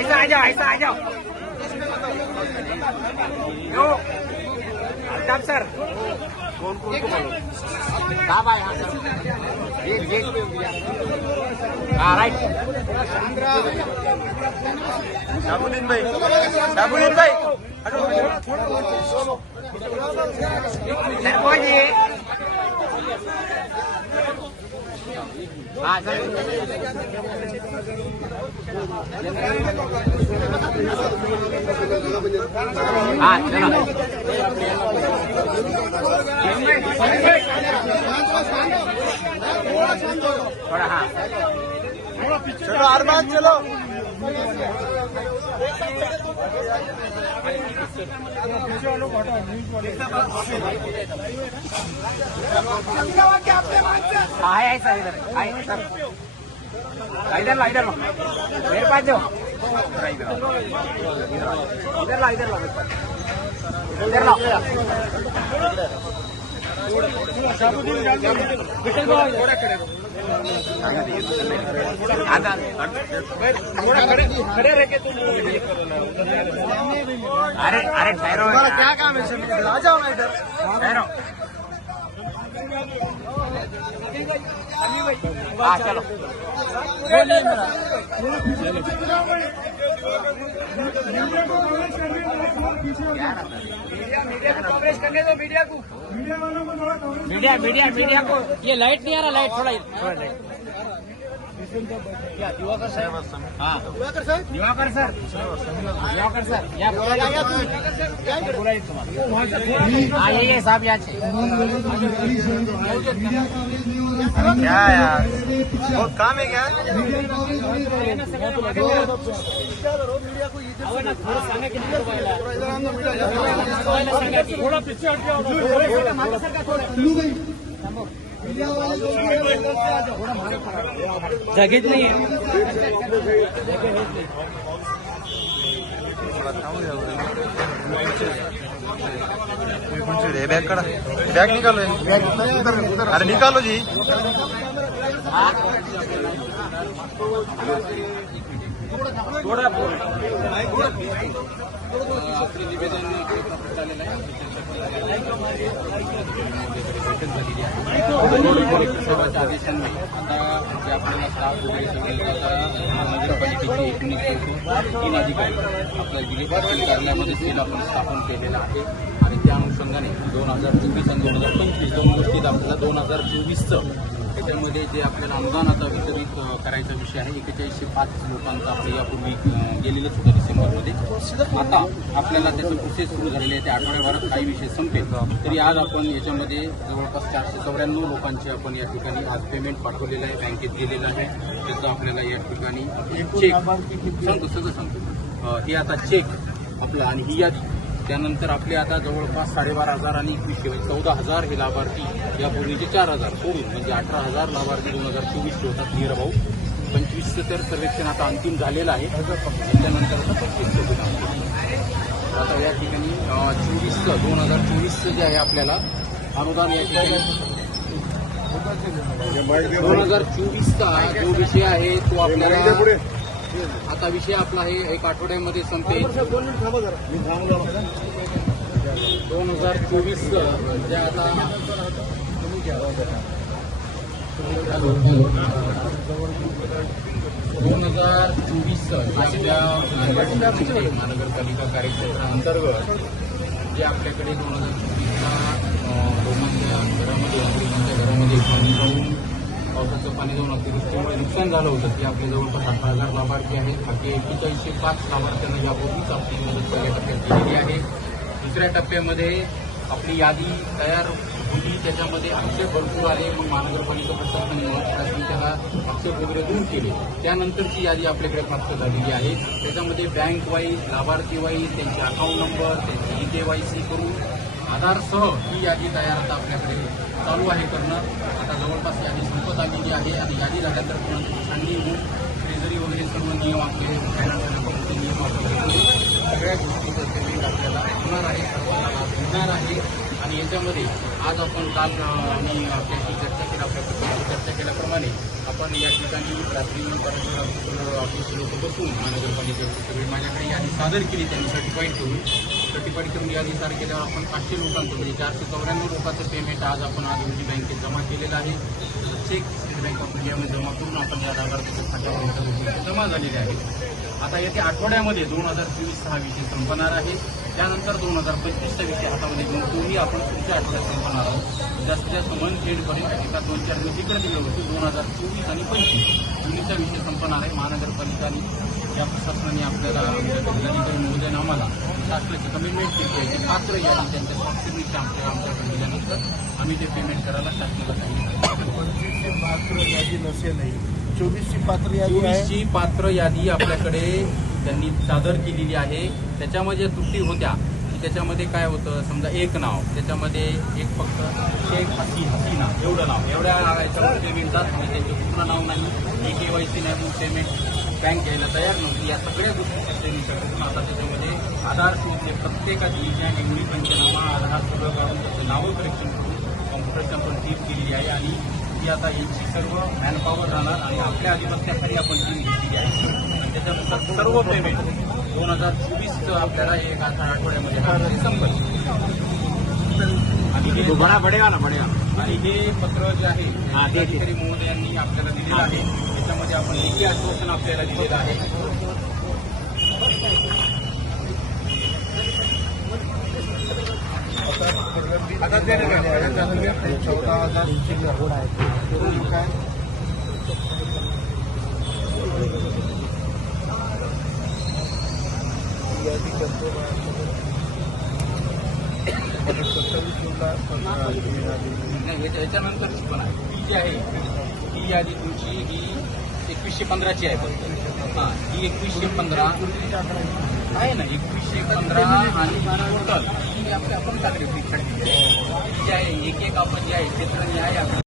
आ जाओ यो अल्ताफ सर। कौन कौन को बोलो साहब आए हाँ सर एक एक हाँ राइट शाबुद्दीन भाई शाबुद्दीन भाई सरपंच जी हाँ सर हाँ चलो थोड़ा हाँ चलो अरमान चलो हाँ है सर इधर आइए सर इधर ला इधर ला मेरे पास जो इधर ला इधर ला इधर ला आता अरे अरे ठहरो क्या काम है आ जाओ ना इधर ठहरो हाँ चलो मीडिया मीडिया मीडिया को। ये लाइट नहीं आ रहा लाइट थोड़ा थोड़ा लाइट दिवाकर सर हाँ. दिवाकर सर. दिवाकर सर. या बोला तुम्हाला ये ये साहब छे क्या यार बहुत काम है क्या? जागेच नाही बॅग कड़ा बैग निकालो अरे निकालो जी. थोडा आपले निवेदन झालेलं आहे आदेशांनी आता जे आपल्याला स्टाफ वगैरे सगळे आता नगरपालिकेचे एकूण एक तीन अधिकारी आपल्या दिलीप कार्यालयामध्ये आपण स्थापन केलेलं आहे. अनुषंगाने दोन हजार चोवीस आणि दोन हजार पंचवीस दोन गोष्टीत आपल्याला दोन हजार चोवीसचं त्याच्यामध्ये जे आपल्याला अनुदान आता वितरित करायचा विषय आहे एकेचाळीसशे पाच लोकांचा आपलं यापूर्वी गेलेलंच होतं डिसेंबरमध्ये. आता आपल्याला त्याचं प्रोसेस सुरू झालेली आहे. त्या आठवड्याभरात काही विषय संपेल. तरी आज आपण याच्यामध्ये जवळपास चारशे चौऱ्याण्णव लोकांचे आपण या ठिकाणी आज पेमेंट पाठवलेलं आहे. बँकेत गेलेलं आहे. त्याचं आपल्याला या ठिकाणी चेक सांगतो सगळं सांगतो. हे आता चेक आपलं आणि ही यादी त्यानंतर आपले आता जवळपास साडेबारा हजार आणि एकवीसशे म्हणजे चौदा हजार हे लाभार्थी यापूर्वीचे चार हजार सोडून म्हणजे अठरा हजार लाभार्थी दोन हजार चोवीसचे होतात निरभाऊ पंचवीसचं तर सर्वेक्षण आता अंतिम झालेलं आहे. त्यानंतर आता आता या ठिकाणी चोवीसचं दोन हजार चोवीसचं जे आहे आपल्याला अनुदान या ठिकाणी. दोन हजार चोवीसचा जो विषय आहे तो आपल्याला आता विषय आपला आहे एक आठवड्यामध्ये संपेल. दोन हजार चोवीस जे आता दोन हजार चोवीस आपल्या महानगरपालिका कार्यक्षेत्रा अंतर्गत जे आपल्याकडे दोन हजार चोवीसला लोकांच्या घरामध्ये नागरिकांच्या घरामध्ये पाणी जाऊन पावसाचं पाणी जाऊन अतिवृष्टीमुळे नुकसान झालं होतं. ते आपले जवळपास अठरा हजार लाभार्थी आहेत. बाकी एकेचाळीसशे पाच लाभार्थ्यांना यापूर्वीच आपली मदत पहिल्या टप्प्यात केलेली आहे. दुसऱ्या टप्प्यामध्ये आपली यादी तयार होती. त्याच्यामध्ये आक्षेप भरपूर आले. मग महानगरपालिका प्रशासन प्रशासन त्याला आक्षेप वगैरे दूर केले. त्यानंतरची यादी आपल्याकडे प्राप्त झालेली आहे. त्याच्यामध्ये बँक वाईज लाभार्थी वाईज त्यांचे अकाउंट नंबर त्यांची ई के वाय सी करून आधारसह ही यादी तयार आता आपल्याकडे चालू आहे करणं. आता जवळपास यादी संपत आलेली आहे आणि यादी झाल्यानंतर पुन्हा छाननी होऊन ट्रेझरी वगैरे सर्व नियम आपले फायनान्स नियम आपल्याकडे सगळ्या गोष्टीचं पेमेंट आपल्याला होणार आहे सर्वांना लाभ मिळणार आहे. आणि याच्यामध्ये आज आपण काल मी आपल्याशी चर्चा केली आपल्या चर्चा केल्याप्रमाणे आपण या ठिकाणी रात्रीपर्यंत ऑफिस लोक बसून महानगरपालिकेची सगळी माझ्याकडे यादी सादर केली त्यांनी सर्टिफाईड करून. सर्टिफाईड करून यादी सादर केल्यावर आपण पाचशे लोकांचं म्हणजे चारशे चौऱ्याण्णव लोकांचं पेमेंट आज आपण आज बँकेत जमा केलेलं आहे. चेक स्टेट बँक ऑफ इंडियामध्ये जमा करून आपण या लाभार्थीच्या खात्यावर जमा झालेले आहे आता येत्या आठवड्यामध्ये दोन हजार चोवीस हा विषय संपणार आहे. त्यानंतर दोन हजार पंचवीसचा विषय हातामध्ये घेऊन तोही आपण पुढच्या आठवड्यात संपणार आहोत. जास्तीत जास्त मन खेडपर्यंत एका दोन चार दिवस इकडे दिले होते. दोन हजार चोवीस आणि पंचवीस दोन्हीचा विषय संपणार आहे. महानगरपालिकाने या प्रशासनाने आपल्याला जिल्हाधिकारी महोदयाने आम्हाला शासनाची कमिटमेंट केली आहे. की पात्र यादी त्यांच्या स्वाक्षरीच्या आमच्या आमच्याकडे दिल्यानंतर आम्ही ते पेमेंट करायला शासनाला सांगितलं. पात्र यादी नसेलही चोवीसची पात्र यादी चोवीसची पात्र यादी आपल्याकडे त्यांनी सादर केलेली आहे. त्याच्यामध्ये त्रुटी होत्या. की त्याच्यामध्ये काय होतं? समजा एक नाव. त्याच्यामध्ये एक फक्त शेख हसी हसीना. एवढं नाव. एवढ्या याच्यावर पेमेंट जात नाही. त्यांचं पूर्ण नाव नाही. ए के वाय सी नाही पेमेंट बँक घ्यायला तयार नव्हती. या सगळ्या गोष्टी करून आता त्याच्यामध्ये आधार शोधले प्रत्येकाची ज्या निवडी पंचनामा आधार सगळं काढून त्याचं नावं करेक्शन करून कॉम्प्युटरच्या आपण टीम केलेली आहे आणि ती आता यांची सर्व मॅनपॉवर राहणार आणि आपल्या अधिपत्याखाली आपण टीम घेतलेली आहे. आणि त्याच्यानुसार सर्व पेमेंट दोन हजार चोवीस आपल्याला एक आता आठवड्यामध्ये हा संपल आणि हे पत्र जे आहे ते- ते. अधिकारी महोदयांनी आपल्याला दिलेलं आहे. लेखी आश्वासन आपल्याला दिलेलं आहे? आता ते चौदा हजार याच्यानंतरची पण आहे. ही जी आहे ही यादी तुमची ही एकवीसशे पंधराची आहे फक्त. हां ही एकवीसशे पंधरा आहे ना एकवीसशे पंधरा आणि टोटल ही आपली आपण टाकली ही जी आहे एक एक आपण जे आहे क्षेत्र जे आहे